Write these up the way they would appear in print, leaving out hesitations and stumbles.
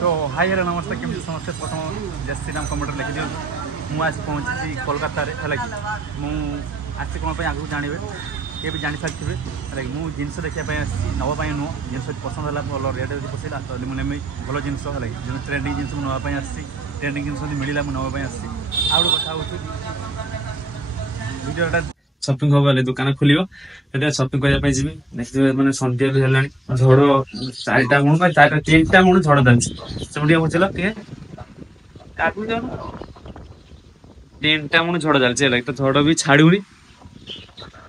तो hi hello नमस्ते केमती समस्ते प्रथम जय श्रीराम कमेंट लिखि दिखाँ मुझे पहुँची कोलकाता है मुझे कौन आगे जानवे ये भी जानी सारी है मुझे जिनस देखापी नापी नुह जिन पसंद है भल रेट जो पोसला तो मुझे भल जिन जो ट्रेंडिंग जिन नापी आसी ट्रेंडिंग जिन मिलला मुझे नापी आसी आउ कथा भिडियोटा शॉपिंग हम दुकान खोल शॉपिंग करने जी देखिए मैंने सन्ध्या भी है झड़ 4टा मुण 3टा मुण झड़ चलती बुझल किए 3टा मुण झड़ चलती तो झड़ भी छाड़ूनी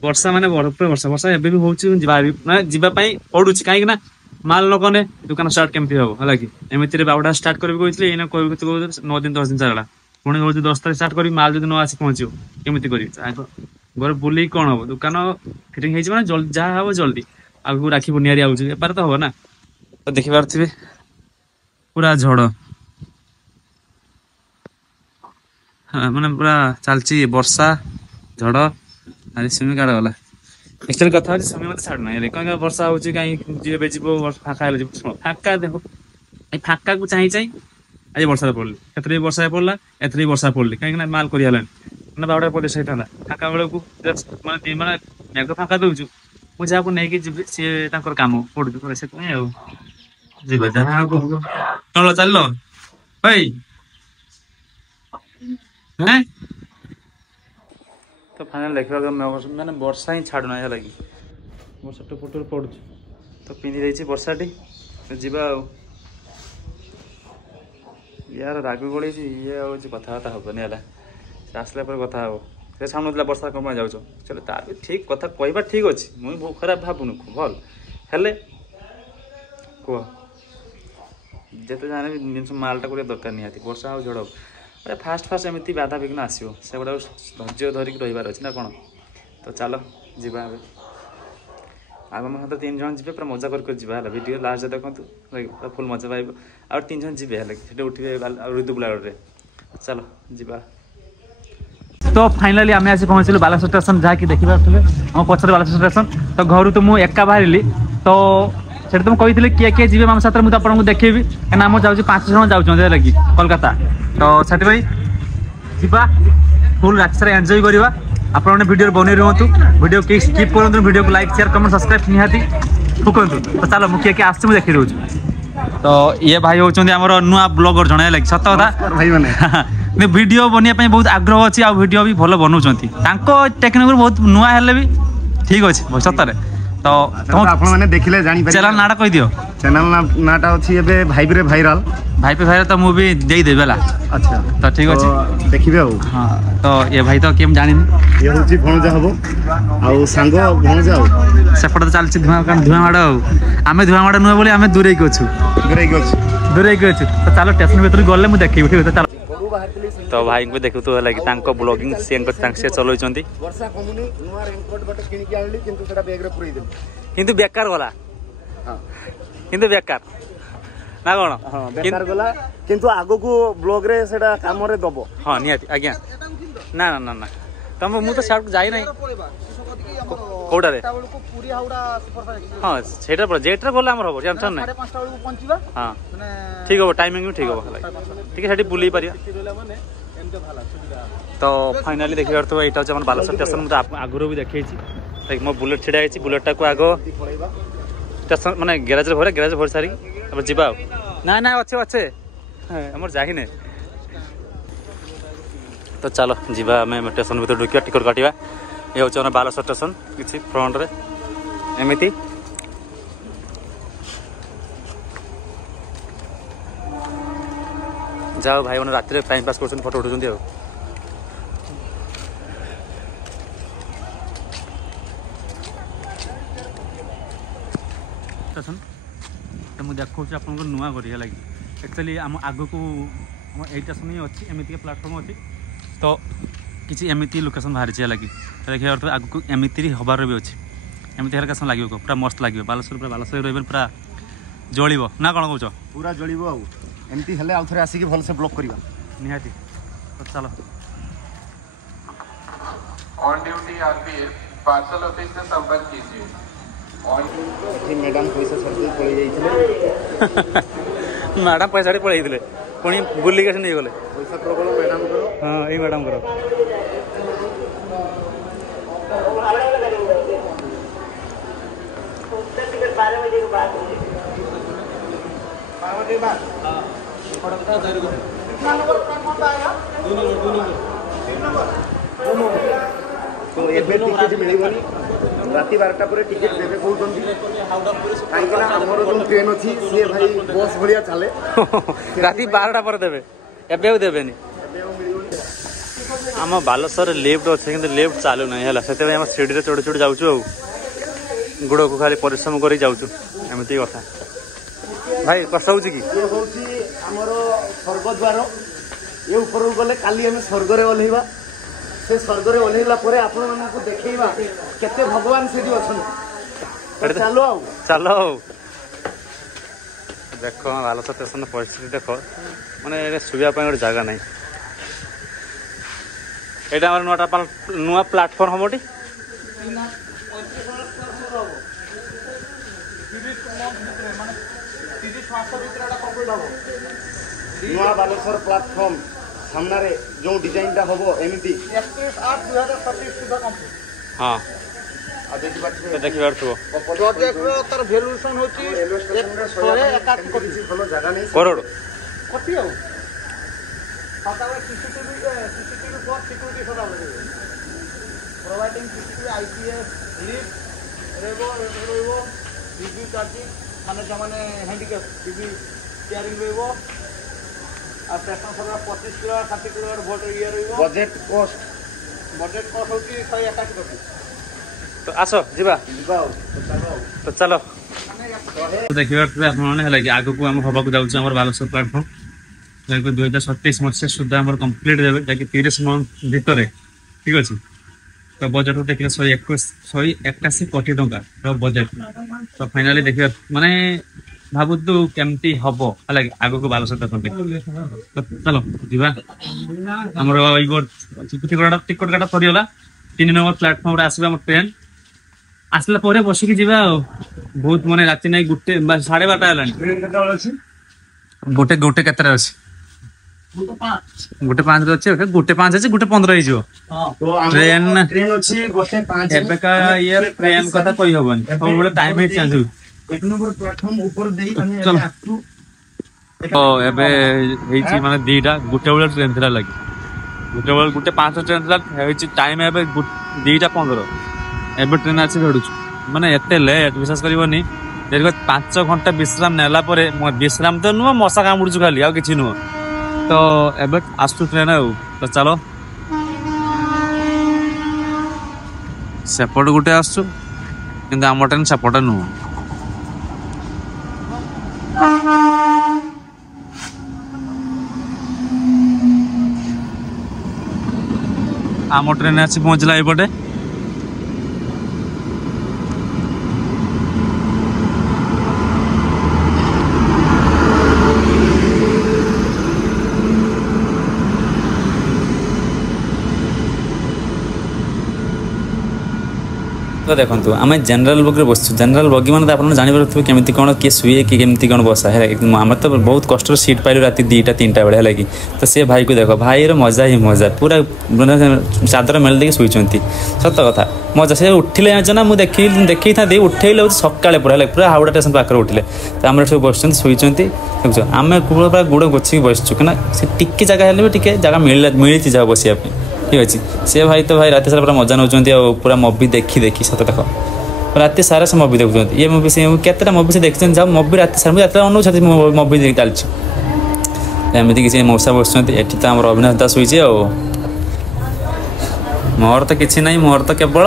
वर्षा माने वर्षा वर्षा एवं भी होपाई पड़ू कहीं माल नकने दुकान स्टार्ट केमती हम है कि एमती बाउटा स्टार्ट करी कहते 9 दिन 10 दिन चलला पुणी हूँ 10 तारीख स्टार्ट करी माल जो न आसी पहुँचो केमी कर घर बुल कौन हम दुकान फिटिंग हो जहाँ हम जल्दी आगे राखी बुनियारी आऊँ बेपार तो हम ना तो देखी पारे पूरा झड़ हाँ मैंने पूरा चलती वर्षा झड़ अरे सुमी काड़ गला एक्चुअली कथा होती सुमी मत छाड़ना कहीं वर्षा हो कहीं जी फाँका फाँका देख फाँका को चाहिए आज वर्षा पड़े एथर वर्षा पड़ा एथर वर्षा पड़े कहीं माल कर ना बाउटा पदे सही था फाँका बेलू मैंने मेघ फाँका दूचु मुझे जहाँ को लेकिन जी सी कम पड़ू से कौन चल तो फाइनल देखा मैंने वर्षा ही छाड़ना है लगी वर्षा टोपटोर पड़ू तो पिंधि वर्षाटी तो जीवा यार राग गड़ी ये हूँ कथबार्ता हेनी है आसला कथा हे से सामने वर्षा कम जाऊँ चलो तार भी ठीक कथा कहवा ठीक अच्छे मुझे खराब भावुन भल हेले कह जिते जाने जिन मालटा कर दरकार निहाती वर्षा हो झड़ अरे फास्ट एमती बाधा विघ्न आसो से गुड़ा धैर्य धरिक रही अच्छे ना कौन तो चलो जीवा आग हम 3 जन जी पूरा मजा कर वीडियो लास्ट देखो फुल मजा पाइब आ 3 जन जी से उठे ऋतु बुलागढ़ चलो जीवा तो फाइनाली आम आसी पहुँचलु बालेश्वर स्टेशन जहाँकि देखी पारे हम पचर बालेश्वर स्टेशन तो घर तो मुझे एका बाहरी तो से तुम कही किए किए जी आम साथ मुझे आपको देखी क्या आम जाऊँ 5 जन जाऊँ लगी कोलकाता तो से जीवा फुल रात सारा एंजॉय करवा आपने वीडियो बन रुहतु वीडियो के स्किप करूँ वीडियो को लाइक शेयर कमेंट सब्सक्राइब निहाती ठुकंतु तो चलो मुझे किए आस देखी दूँ तो ये भाई होती आम नुआ ब्लॉगर जन लगे सत कथा भाई मैंने वीडियो बनवाई बहुत आग्रह अच्छी आ वीडियो भी भल बनाऊँच टेक्निक बहुत नुआ हेल्ले भी ठीक अच्छे सतरे तो आपने देखिले जानी चैनल नाटा कही दियो चैनल नाटा अच्छी एबे भाईपी रे भाइराल तो मुझे दे देबे ला अच्छा तो ठीक अच्छे देखिबे हां तो ये भाई तो केम जानि ये होची भणजा हबो आ सांग भणजा हो सेपट तो चलछि धुआ माड़ आमे धुआ माड़ नुए बोली आमे दूरे के अछु तो चलो स्टेशन भीतर गले मु देखिबे ठीक है चलो तो भाई को देखु तो लगी तांको ब्लॉगिंग से चलौचंती वर्षा कमुनी नुआ रेनकोट बट किन के आनली किंतु सेटा बैग रे पुरई दे किंतु बेकार गला हां किंतु बेकार ना कोन हां बेकार गला किंतु आगो को ब्लॉग रे सेटा काम रे दबो हां नियाती आज्ञा ना ना ना ना तम मु तो साउट जाई नै कोडा रे पूरी हाउडा सुपरफास्ट हां सेटा प्रोजेक्ट रे गला हमर हो टेंशन नै 5:30 बजे पहुंचीबा हां माने ठीक हो टाइमिंग भी ठीक हो ठीक है सेठी बुली परिया तो फाइनली देखिए तो यहाँ हूँ बालेश्वर स्टेशन मुझे आगुरी भी देखी मो बुलेट छिड़ा है बुलेटा को आग स्टेशन माने गैरेज भरे गैरेज भर सारी जा ना ना अच्छे अच्छे आम जाने तो चलो जीवा आम स्टेशन भर ढुक टिकट काटा ये हूँ बालेश्वर स्टेशन किसी फ्रंट रे एमती जाओ भाई मैंने रात टाइम पास कर फोटो उठा स्टेशन तो मुझे देखा आप नुआ करी लगे एक्चुअली आम आग को यही स्टेशन ही अच्छी एमती प्लाटफर्म अच्छी तो किसी एमती लोकेशन बाहरी लगे तो देखिए आग को एमती हबार भी अच्छी एमती हर समय लगे पूरा मस्त लगे बालेश्वर पूरा बालेश्वर रही पूरा जलिब ना कौन कौच पूरा जलिब एमती हेले आउ थे आसिक भल से ब्लॉक करवा निहाती तो चलो on duty RPF parcel office से संपर्क कीजिए मैडम पैसा सर्कल पड़े जाइए मैडम पैसा पलैले पुणी बुलिक नहीं गले पैसा प्रबल मैडम को हाँ ये मैडम को तो एबे टिकेट मिलबनी राति 12टा पर टिकेट देबे कहउछन काहेकि ना हमरो जो ट्रेन अछि से भाई बस भलिया चले राति 12टा पर देबे एबे देबेनी आम बालेश्वर लिफ्ट अच्छे कि लिफ्ट चालू ना है से आम सीढ़ी चढ़ी चढ़ी जाऊँ गुड़ को खाली परिश्रम कर एमती कथा भाई कष्ट हो स्वर्गद्वार ये ऊपर गले काली आम स्वर्ग में ओह्लैवा से स्वर्ग में ओह्लैला आपको देखा केते भगवान से अच्छा चलो चलो देख बालेश्वर स्टेशन परिस्थिति देख माने शुवा गोटे जगह ना यहाँ नुआ प्लाटफर्म हम नुआ बालेश्वर प्लाटफर्म सामने जो डिजाइन टा हम एमती 31/8/2027 सुधा कंप्लीट हाँ देखिए तार वैल्यूएशन होची 181 कोटी भलो जगह नहीं करोड़ कोटी आ सतावे सीसीटीवी फॉर सिक्योरिटी सतावे प्रोवाइडिंग सीसीटीवी आईपीएस लिफ्ट रेबो टीवी चार्जिंग माने जमाने हैंडीकैप टीवी स्टीयरिंग रेबो आ station sir 25 kilo 60 kilo vote ये रेबो बजट कॉस्ट होची 181 कोटी तो आसो जीवा तो चलो देखिए आपने आग को आम हवा जाऊँ बालेश्वर प्लाटफर्म 2027 मसीहा सुधा कंप्लीट देवे 30 मंथ भितर ठीक अच्छे तो बजेट देखिए 181 कोटी टंका बजेट तो फाइनाली देखिए माने भावतु केमती हम है आग को बालेश्वर तो चलो जीवा टिकट काटा सरीगला 3 नंबर प्लाटफर्म आसवा ट्रेन आसला बसिकी जी बहुत माने राति ना गोटे 12:30 गोटे गोटे केत गोटे 5 अच्छे गोटे 5 अच्छे गोटे 15 ट्रेन एबेका ये ट्रेन कथा कही हबन सब टाइम ही चेंज हो 1 नंबर प्लेटफॉर्म ऊपर देई ओ एबे हेची माने दीटा गोटे बेले ट्रेन थिला लागि गोटे बेले गोटे 5 ट्रेन थिला हेची टाइम एबे 2:15 एबे ट्रेन आछि भेडुछ माने एते लेट विश्वास करबनी दीर्घ 5 घंटा विश्राम नेला परे विश्राम तो नुह मशा कामुडुछु खाली आ किछि नुह तो एबे आसु ट्रेन तो चलो सेपट गोटे आसु किंतु आम ट्रेन सेपट नुह आम ट्रेन आसी पहुंचला एपटे तो देखो आम जनरल बगी बस जनरल बगी मैंने आप जापर केमी कौन किए शुए कि केमी कौन बसा है आम तो बहुत कष्ट सीट पाइलु राति 2टा-3टा बेले है कि तो से भाई को देख भाई मजा ही मजा पूरा चादर मेल देखिए शुई सत कथा मजा से उठिले ना मुझे देखी था उठेले सकाले पूरा पूरा हावड़ा स्टेशन पाखे उठिले तो आम सब बस शुई देख आम पूरा गोड़ गोछिक बसचु कि टिके जगह भी टे जगह मिली जगह बसापी ठीक अच्छे से भाई तो भाई रात सारा पूरा मजा नौ पूरा मुवी देखी देखी सत देख रात सारा से मुवी देखुं ये मुवी से केतटा मुवी से देखते जाओ मुवी रात सारा रात अनु मुवी चलती एमती किसी मौसा बस तो आम अविनाश दास शुई मोर तो किसी ना मोर तो केवल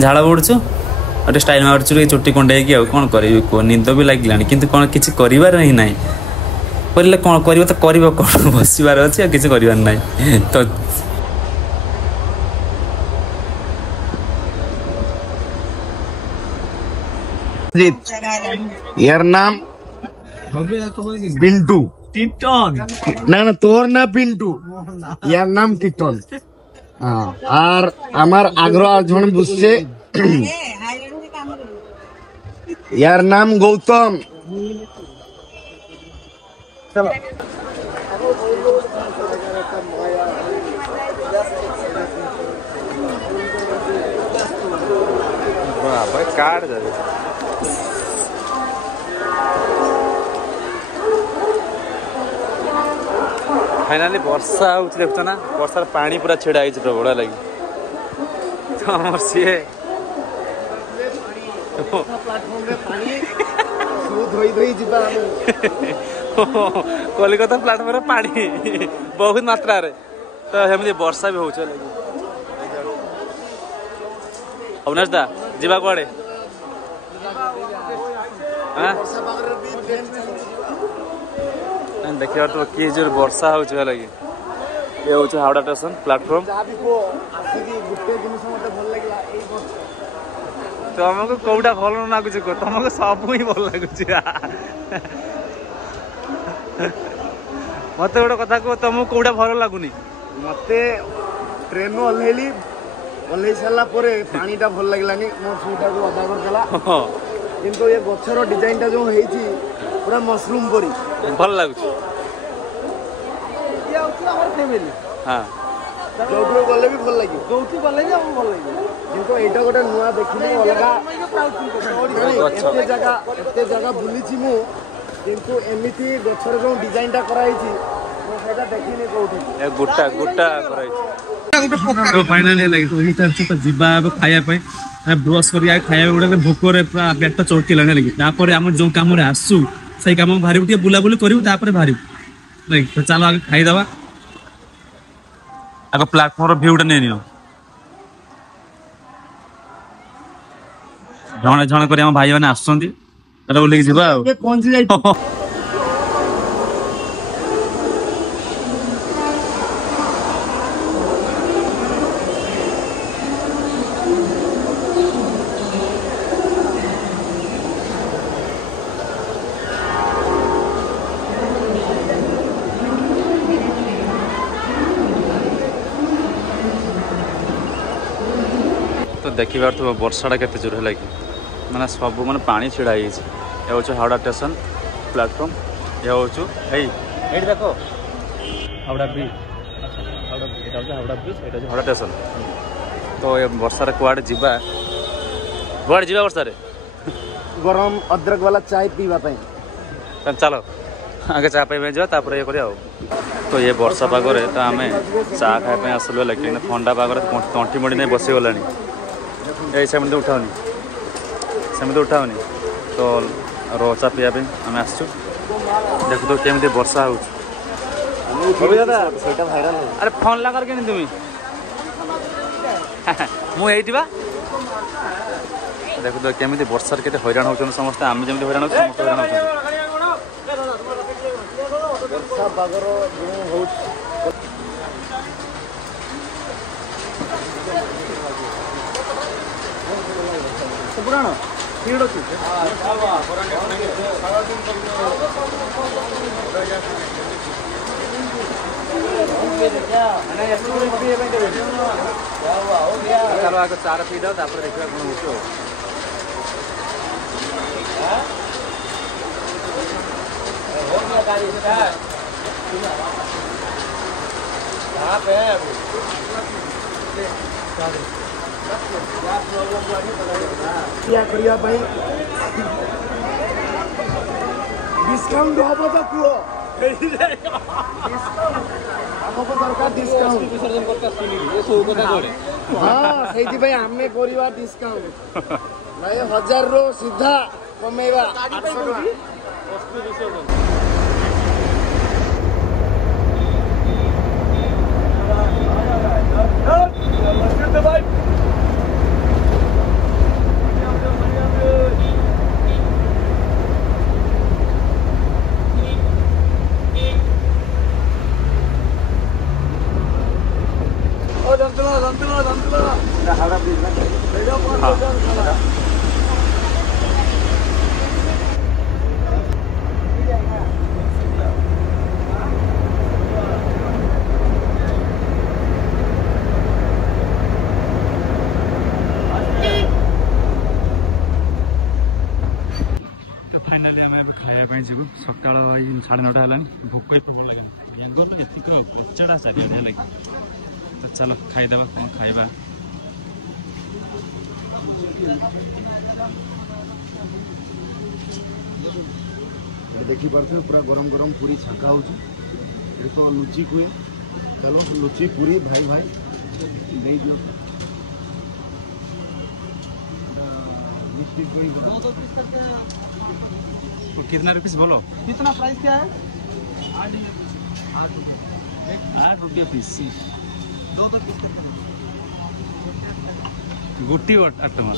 झाड़ बुड़चु गोटे स्टाइल मारचु चुट्टी कंडे कौन कर निद भी लगे कि कौन किसी कर ही ना कौन कर तो कर कौन बसबार अच्छे किसी कर ना तो यार नाम पिंटू टिटन ना तोर ना पिंटू यार नाम टिटन और आमार आग्रह जन बुझছে यार नाम गौतम चलो भाई काट जाए फाइनाली वर्षा हो देखुच ना वर्षार पानी पूरा छिड़ा है प्रबल लगी तो आम सी कलिकता प्लाटफर्म पानी बहुत मात्रा रे तो सेमती वर्षा भी हो अविनाश दा जीवा कुआड़े देखिए तो किए जो वर्षा हो लगी ये हूँ हावड़ा स्टेशन प्लाटफर्म तुमको कौटा भल न लगुच तुमको सब ही भल लगुच मत गोटे कथा कह तुमको कौटा भल लगुनि मते ट्रेन ओह्लैली ओह्लै सारा पानीटा भल लगे मो सुटा को अदा करदेला किंतु ये गछर डिजाइन जो होईची पूरा मशरूम परी भल लगुच ये होची हमर फैमिली हां जोठी गले भी भल लगे जोठी गले भी हम भल लगे किंतु एटा गोटे नुआ देखिने अलगा एते जगह बुलीची मु किंतु एमिति गछर जो डिजाइनटा कराईची मो सेटा देखिने कोठी ए गुट्टा गुट्टा कराईची तो फाइनली लगे तो ये चर्चा तो जीवा खाया पे ब्रश करिया खाया गुडा भोकर पूरा पेट चौकीला लगे तापर आम जो काम आसू से काम बाहर बुला बुली करू बाहर लाइक तो चलो आगे खाईदवा आगे प्लाटफर्म भ्यूटा नहीं नियो जणे जणे कर भाई मैंने आसुँच बुलिकी जा पहुंची जाए तो देखी बार तो वर्षाटा केते जोर है माने सब माने पानी छिड़ा ये हूँ हावड़ा स्टेशन प्लाटफर्म ये हूँ ये देखो हावड़ा ब्रिज हावड़ा ब्रिज ये हावड़ा स्टेशन तो ये वर्षा कुआड़े जीवा वर्षा गरम अदरक वाला चाय पीवा चलो आगे चा पे जा ये कर तो ये वर्षा पागरे तो आम चा खाया आसलु लेकिन ठंडा पागरे तंटी मड़ी नहीं बसीगला सेमती उठाओनी तो रो चा पीवा आम आसु देखु तो केमती वर्षा हो अरे फोन लगा कि तुम मुझे देखु तो केमती वर्षा के हैरान हो समस्ते आम जमी हैरान समस्त हैरान हो पुराण भीड़ अच्छी चलो आगे चार पी दो देखा कौन हो डिस्काउंट हम तो कुह आमको दरकार डिस्काउंट हाँ से आम करवा डिस्काउंट भाई 1000 रो सीधा कमेवा 800 9:30 ହେଲାଣି ଭୋକ ବି ପ୍ରବଳ ଲାଗିଲାଣି ବେଙ୍ଗଲୋର ଏତିକି କଚଡ଼ା ଚାରିଆଡ଼େ ହେଲା କି ତ ଚାଲ ଖାଇଦେବା କ'ଣ ଖାଇବା देखी पार्थे पूरा गरम गरम पूरी छाका होची तो लुची हुए चलो लुची पूरी भाई भाई दे दो कितना रुपीस बोलो कितना प्राइस क्या है 8 रुपये पीस 2 पीस गोटी 8 टଙ୍କା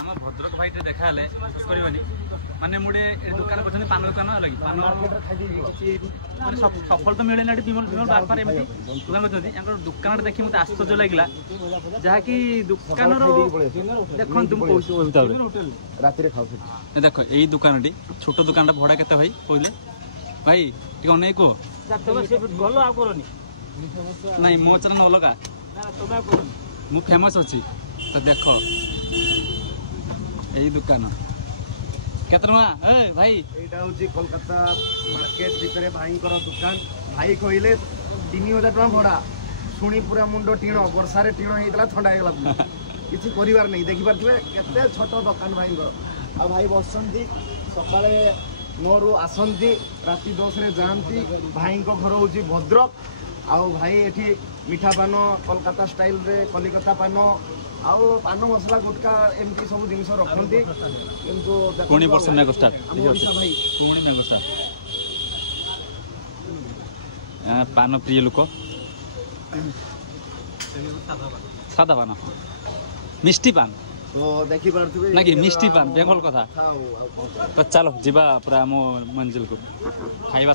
आम भद्रक भाई देखा करवानी माने मुझे दुकान कर पान दुकान लगी पान सफल तो मिले विमल विमल बार बार एमती दुकान कर दुकान देखी मत आश्चर्य लगे जहाँकि दुकान देख यही दुकान छोट दुकान भड़ा के भाई कहले भाई अनेक नहीं मो चैनल अलग मु फेमस अच्छी तो देख यही दुकान केते टଙ୍କା ए भाई एटा होची कोलकाता मार्केट भितरे भाई दुकान भाई कहले 3000 टका भड़ा शुणी पूरा मुंड टीण वर्षा टीण होता ठंडा होगा किसी कर नहीं देखी पारे केते छोट दुकान भाई आ भाई बसंती सकाळे 9 रु आसंती राति 10 रे जानती भाई घर होची भद्रक आओ भाई एठी मीठा पान कोलकाता स्टाइल रे कलिकता पान आओ पान मसला गुटका एमती सब जिनस रखती किंतु कोनी वर्ष में स्टार्ट भाई कोनी में स्टार्ट पान प्रिय लोक सादा पान मिष्टी पान तो देखि पारथुबे ना कि मिष्टी पान बेंगल कथा तो चलो जीवा पूरा आम मंजिल को खाइबा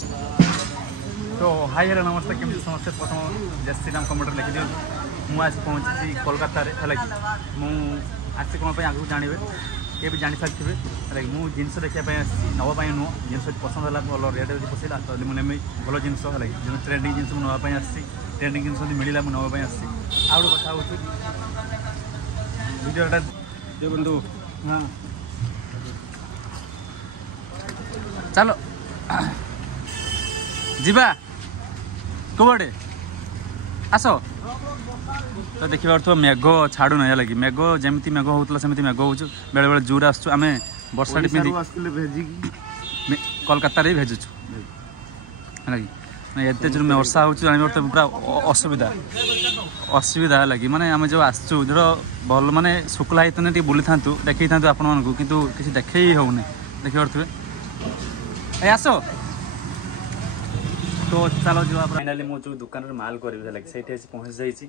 तो हाई हेलो नमस्ते केमती समस्ते प्रथम जय श्री राम कमेंट लिखि दियो मु आज पहुँची कोलकाता रे है आसी कौन आगे जानवे ये भी जानी सारी है मु जिनस देखापी नवाई नुह जिन पसंद है भल रेट भी पोसैला तो मुझे भल जिन जो ट्रेंडिंग जिन नापी आसी ट्रेंडिंग जिन मिलला मुझे नापी आसी आउ गोटे कथा हूँ भिडियोटा जो बंधु हाँ चलो जीवा कौटे आस तो देखिए मेघ छाड़ू ना लगी मेघ जमी मेघ होता सेमती मेघ हो बेले बेले जोर आसु आम बर्षा पिंधि कोलकाता भेजुचु है एत जो वर्षा हो पूरा असुविधा असुविधा लगी माने आम जो आसचु जो भल माने शुक्ला होता टे बुली था देखी था आपण मानक कि किसी देखे ही होने देखी पारे आस तो चलो जो फाइनाली मो जो दुकान माल करी से पहुँच जाइए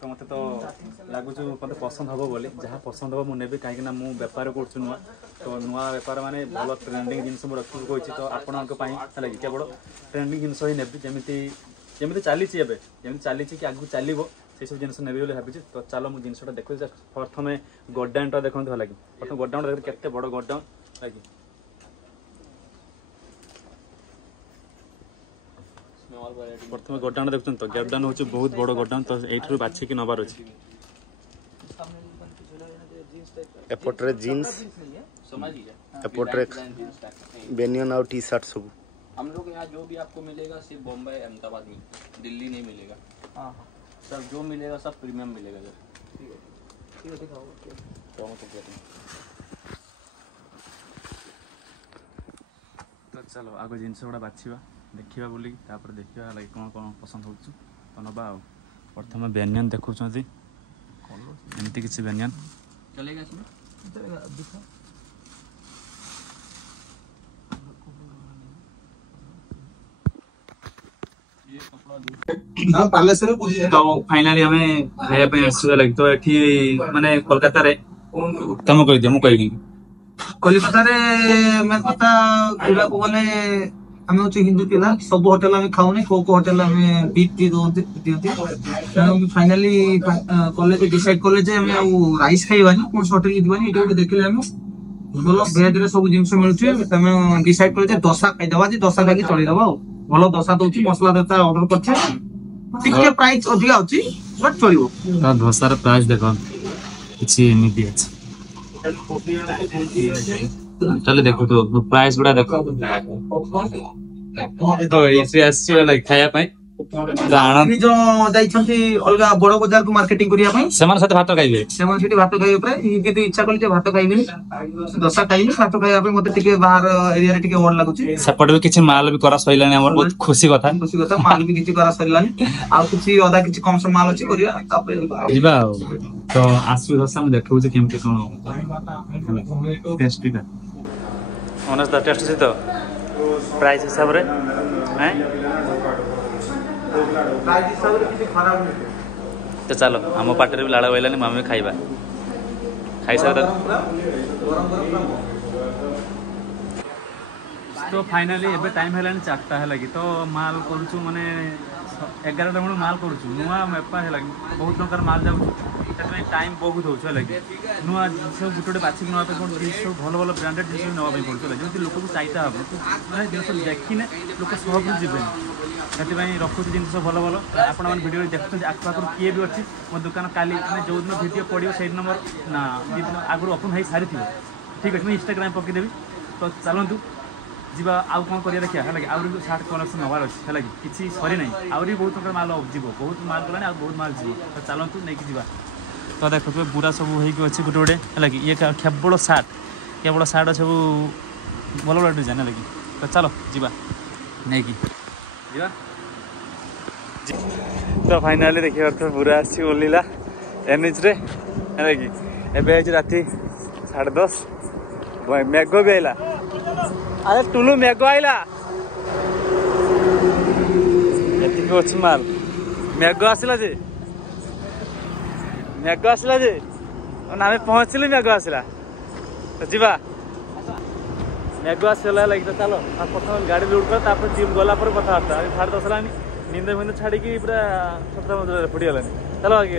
तो मत तो लगुच मत पसंद हम बोली जहाँ पसंद हम मुझे कहीं मु बेपार कर नुआ तो नुआ बेपार माने भल ट्रेंडिंग जिन रखी कही तो आपण लगे केवल ट्रेंडिंग जिन ही नेबी जमी चली जमी चली कि आगे चलो से सब जिन नेबी भावी तो चलो मुझे जिनसा देखो प्रथम गोडाउनटा देखते लगे प्रथम गोडाउन देख के बड़ गोडाउन लगे प्रथम गोडाउन देखते तो गोडाउन हूँ बहुत बड़ गोडाउन तो ये बाछिकी नबार अच्छे एपट्रे जीन्स एपट्रे बेनियन और टी शर्ट सब हम लोग यहाँ जो भी आपको मिलेगा सिर्फ बॉम्बे अहमदाबाद में दिल्ली नहीं मिलेगा सब जो मिलेगा सब प्रीमियम मिलेगा तो चलो आगे जिनस गुड़ा बाछा देखा बोली देखा लगे कौन कौन पसंद हो तो नवा प्रथम बेनियन देखुं एमती किसी बेनियन चलेगा तो फाइनाली हमें खाया लगे तो ये माने कोलकाता रे तुम कह दियो मुझे कलिकता रे मैं कथा गले आम हूँ हिंदू पिला सब होटेल आम खाऊनी को होटेल आम बीफ दिखती फाइनाली कॉलेज डिसाइड कले राइस खाइबानी कौन होटेल जीवानी ये गोटे देखिले आम भल भेज सब जिन मिलूँ तुम डिसाइड कले दशा खाईदे दशा खाई चलदेव भल दशा दौर मसला दशा अर्डर कर प्राइस अधिका अच्छी बट चलो दशार प्राइस देख कि चलो देखो तो प्राइस गुड़ा देखो तो इसे आसी लाइक खाया पाई आनी जो जाइछंती अलगा बड़ बाजार को मार्केटिंग करिया पई समान साथ भात खाइबे सेमन सिटी भात खाइबे परे किंतु इच्छा कली जे भात खाइबे दशा खाइबे भात खाइबा पे मते टिके बाहर एरिया रे टिके ओड लागुची सपोर्ट भी किछि माल भी करा सइलानी हमर बहुत खुशी कथा माल भी किछि करा सरिलानी आ किछि अदा किछि कम सम माल अछि करिया तापे जिबा तो आसु दशा हम देखौ जे केमते कोन टेस्टी का ऑनेस्ट द टेस्ट से तो प्राइस हिसाब रे हैं प्राइस हिसाब रे किछि खराब नहीं तो चलो हम पाटे भी लाड़ा बइलानी मामे खाइबा खाइ सारा तो फाइनली एबे टाइम हेलानी 4टा है लगी तो माल करूछु माने 11टा मन माल करूछु नुआ मेपा है लगी बहुत टंकार माल जाउ तमे टाइम बहुत होछ लगी नुआ सब गुटोडे बाछि नवा पे कोन सब भलो भलो ब्रांडेड जिनिस नवा पे पड़छ लगी जति लोक को चाइता हबो माने जिनिस देखिने लोक सब जिबे ସେଥି ପାଇଁ ରଖୁଛି ଜିନିଷ ଭଲ ଭଲ ଆପଣମାନେ ଭିଡ଼ିଓରେ ଦେଖୁଛନ୍ତି ଆଖପାଖରୁ କିଏ ବି ଅଛି ମୋ ଦୋକାନ କାଲି ମାନେ ଯେଉଁଦିନ ଭିଡ଼ିଓ ପଡ଼ିବ ସେଇ ନମ୍ବର ନା ଦୁଇ ଦିନ ଆଗରୁ ଓପନ୍ ହେଇସାରିଥିବ ଠିକ୍ ଅଛି ମୁଁ ଇନଷ୍ଟାଗ୍ରାମ ପକେଇଦେବି ତ ଚାଲନ୍ତୁ ଯିବା ଆଉ କ'ଣ କରିବା ଦେଖିବା ହେଲା କି ଆହୁରି ସାର୍ଟ କଲେକ୍ସନ୍ ନେବାର ଅଛି ହେଲା କି କିଛି ସରି ନାହିଁ ଆହୁରି ବହୁତ ପ୍ରକାର ମାଲ ଯିବ ବହୁତ ମାଲ ଗଲାଣି ଆଉ ବହୁତ ମାଲ ଯିବ ତ ଚାଲନ୍ତୁ ନେଇକି ଯିବା ତ ଦେଖୁଥିବେ ବୁରା ସବୁ ହେଇକି ଅଛି ଗୋଟେ ଗୋଟେ ହେଲା କି ଇଏ କେବଳ ସାର୍ଟ ସବୁ ଭଲ ଭଲ ଡିଜାଇନ୍ ହେଲା କି ତ ଚାଲ ଯିବା ନେଇକି ଯିବା तो फाइनाली देखिए तो पूरा आसी ओलिला एनएच रे है कि एबे है राती 10:30 मेघ भी आइला अरे टुलू मेघ आइला एति को अछि माल मेघ आसिला जे नामे पहुंचली मेघ आसिला तो जीवा मेघ आसिला लाइक तो चलो आप प्रथम गाड़ी लोड कर तापर जिम गला पर कथा आता 10:30 लानी नींद छाड़ी पूरा सतरा मजरा फुटी गलानी चलो आगे